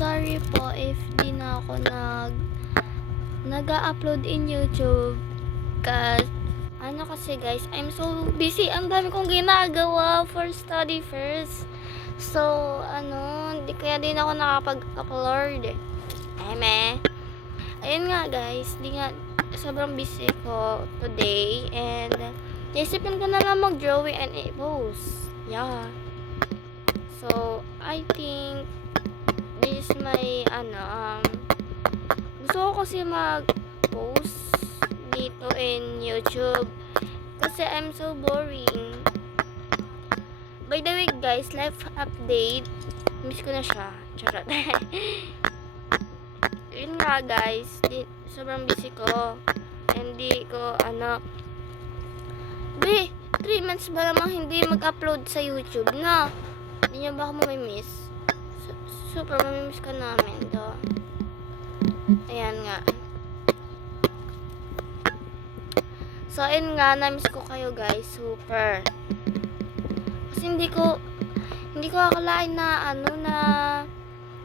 sorry po if di na ako nag-upload in YouTube. Ano kasi guys, I'm so busy. Ang dami kong ginagawa for study first. So, hindi kaya din ako nakapag-upload. Ayun nga guys, sobrang busy ko today. And, naisipin ko na lang mag-drawing and i-post. Yeah. So, I think, this is my, gusto ko kasi mag-post dito in YouTube. Kasi I'm so boring. By the way guys, life update. Miss ko na siya. Charot. Yun nga guys, sobrang busy ko. Hindi ko, 3 months ba namang hindi mag-upload sa YouTube na? Hindi niya ba ako mamimiss? Super mamimiss ka namin to. Ayan nga. So, ayun nga, namiss ko kayo guys, super. Kasi hindi ko akalain na,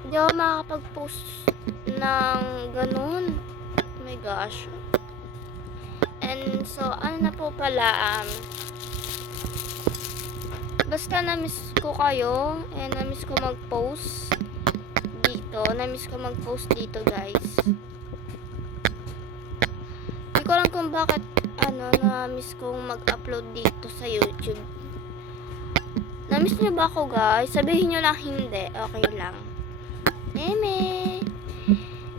hindi ako makakapag-post ng ganun. Oh my gosh. And so, na po pala, basta namiss ko kayo, and namiss ko mag-post dito. Namiss ko mag-post dito guys. Hindi ko lang kung bakit, namiss kong mag-upload dito sa YouTube. Namiss niyo ba ako guys? Sabihin niyo lang hindi. Okay lang.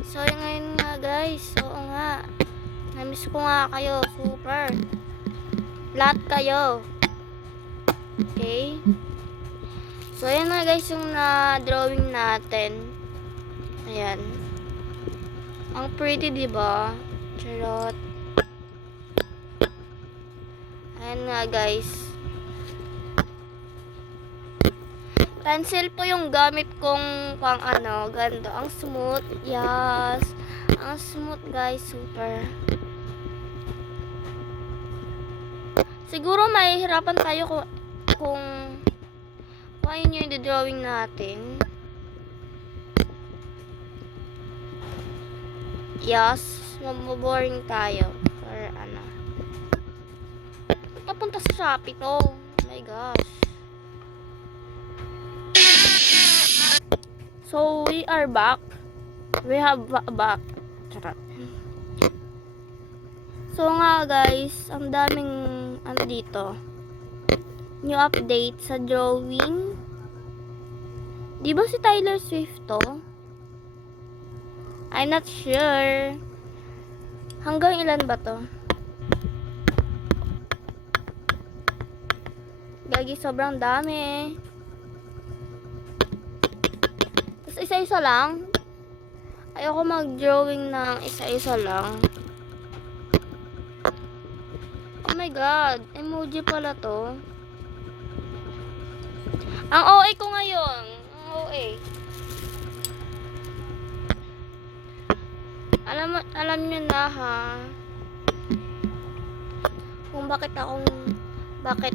So, ngayon nga guys. Oo nga. Namiss ko nga kayo. Super. Lahat kayo. Okay? So, ayan nga guys yung na-drawing natin. Ayan. Ang pretty, diba? Charot. Ayan nga guys. Pencil po yung gamit kong ganda. Ang smooth. Yes. Ang smooth guys. Super. Siguro mahihirapan tayo kung ayun yung drawing natin. Yes. Maboboring tayo. Or papunta sa Shopee to. Oh my gosh. So, we are back. We have back. Charot. So nga guys, ang daming dito. New update sa drawing. Di ba si Taylor Swift to? I'm not sure. Hanggang ilan ba to? Gagi, sobrang dami. Tapos isa-isa lang. Ayoko mag-drawing ng isa-isa lang. Oh my god, emoji pala to. Ang OA ko ngayon. Ang OA. Alam nyo na ha. Kung bakit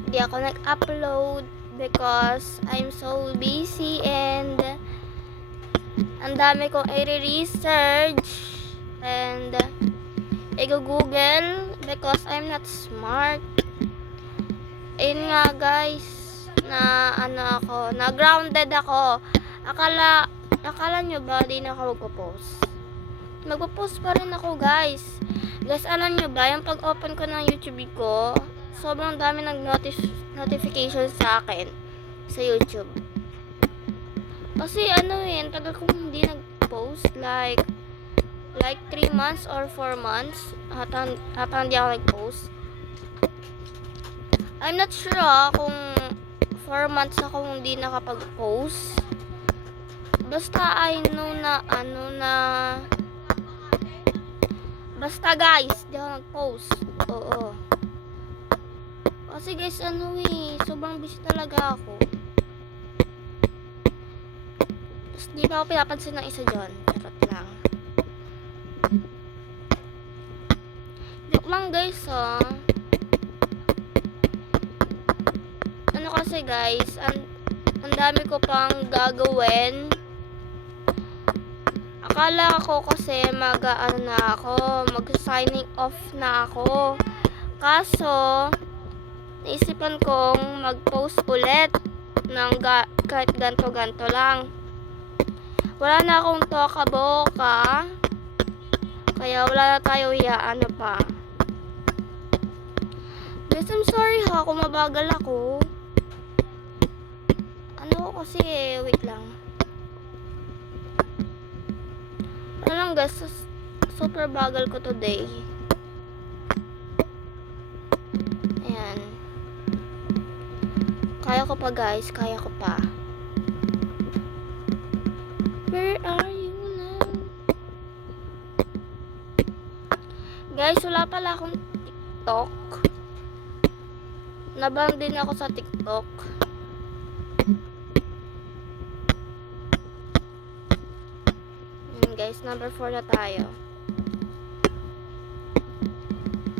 di ako nag-upload. Because I'm so busy and ang dami kong i-research and i-google because I'm not smart. Ayun nga guys, na grounded ako. Akala nyo ba di na ako magpo-post pa rin ako guys. Guys, alam nyo ba, yung pag-open ko ng YouTube ko, sobrang dami notification sa akin sa YouTube. Kasi tagal kong hindi nag-post like 3 months or 4 months hata hindi ako nag-post. I'm not sure kung 4 months ako hindi nakapag-post. Basta I know basta guys, di ako nag-post. Oo. Kasi guys, sobrang busy talaga ako. Tapos di na ako pinapansin ng isa dyan. Charot lang. Joke lang guys, kasi guys, ang dami ko pang gagawin. Akala ko kasi ano na ako, mag-signing off na ako. Kaso, naisipan kong mag-post ulit ng kahit ganto-ganto lang. Wala na akong toka-boka. Kaya wala na tayo ano pa. Guys, I'm sorry ha kung mabagal ako. Ano kasi wait lang. Ano lang guys, super bagal ko today. Ayan. Kaya ko pa guys, kaya ko pa. Where are you now? Guys, wala pala akong TikTok. Naban din ako sa TikTok. Guys, number 4 na tayo.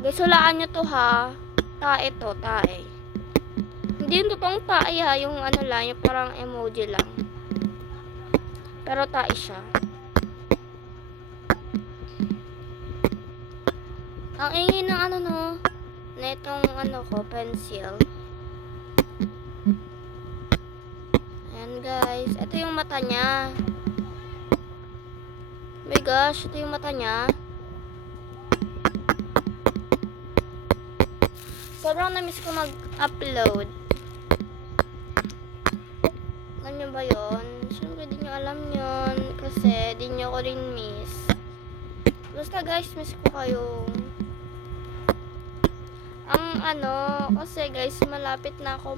Guys, hulaan nyo to ha. Tae to, tae. Hindi yung totoong tae ha. Yung ano lang, yung parang emoji lang. Pero tae siya. Ang ingin ng ano no. Na itong ano ko, pencil. Ayan guys. Ito yung mata niya. Oh my gosh, ito yung mata niya. Sobrang na-miss ko mag-upload. Alam nyo ba yun? Siyempre di nyo alam yun. Kasi di nyo ko rin miss. Basta guys, miss ko kayo. Ang ano, kasi guys, malapit na ako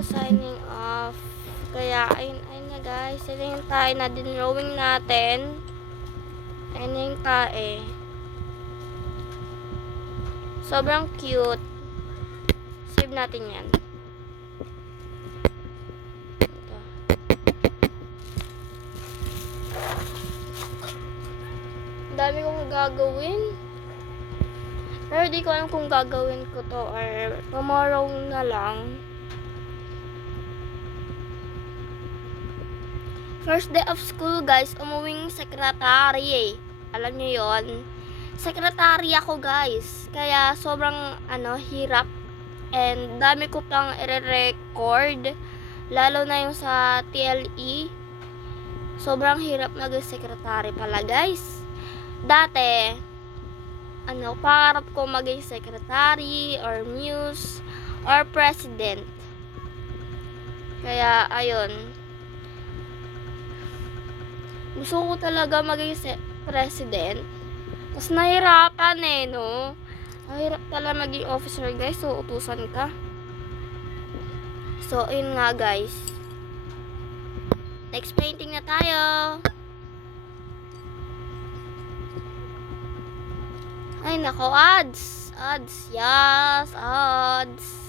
signing off. Kaya, ayun na guys. Ito yung tae na dinrawing natin. Ayun na yung tae. Sobrang cute. Save natin yan. Ito. Ang dami kong gagawin. Pero di ko alam kung gagawin ko to or tomorrow na lang. First day of school guys, umuwing sekretary. Alam niyo yon? Sekretary ako guys. Kaya sobrang hirap. And dami ko pang i-record. Lalo na yung sa TLE. Sobrang hirap mag-sekretary pala guys. Dati, pangarap ko maging secretary or muse or president. Kaya ayun. Gusto ko talaga maging president. Tapos nahirapan no. Nahirap talaga maging officer guys. So, utusan ka. So, ayun nga guys. Next painting na tayo. Ay nako, ads. Ads, yes, ads.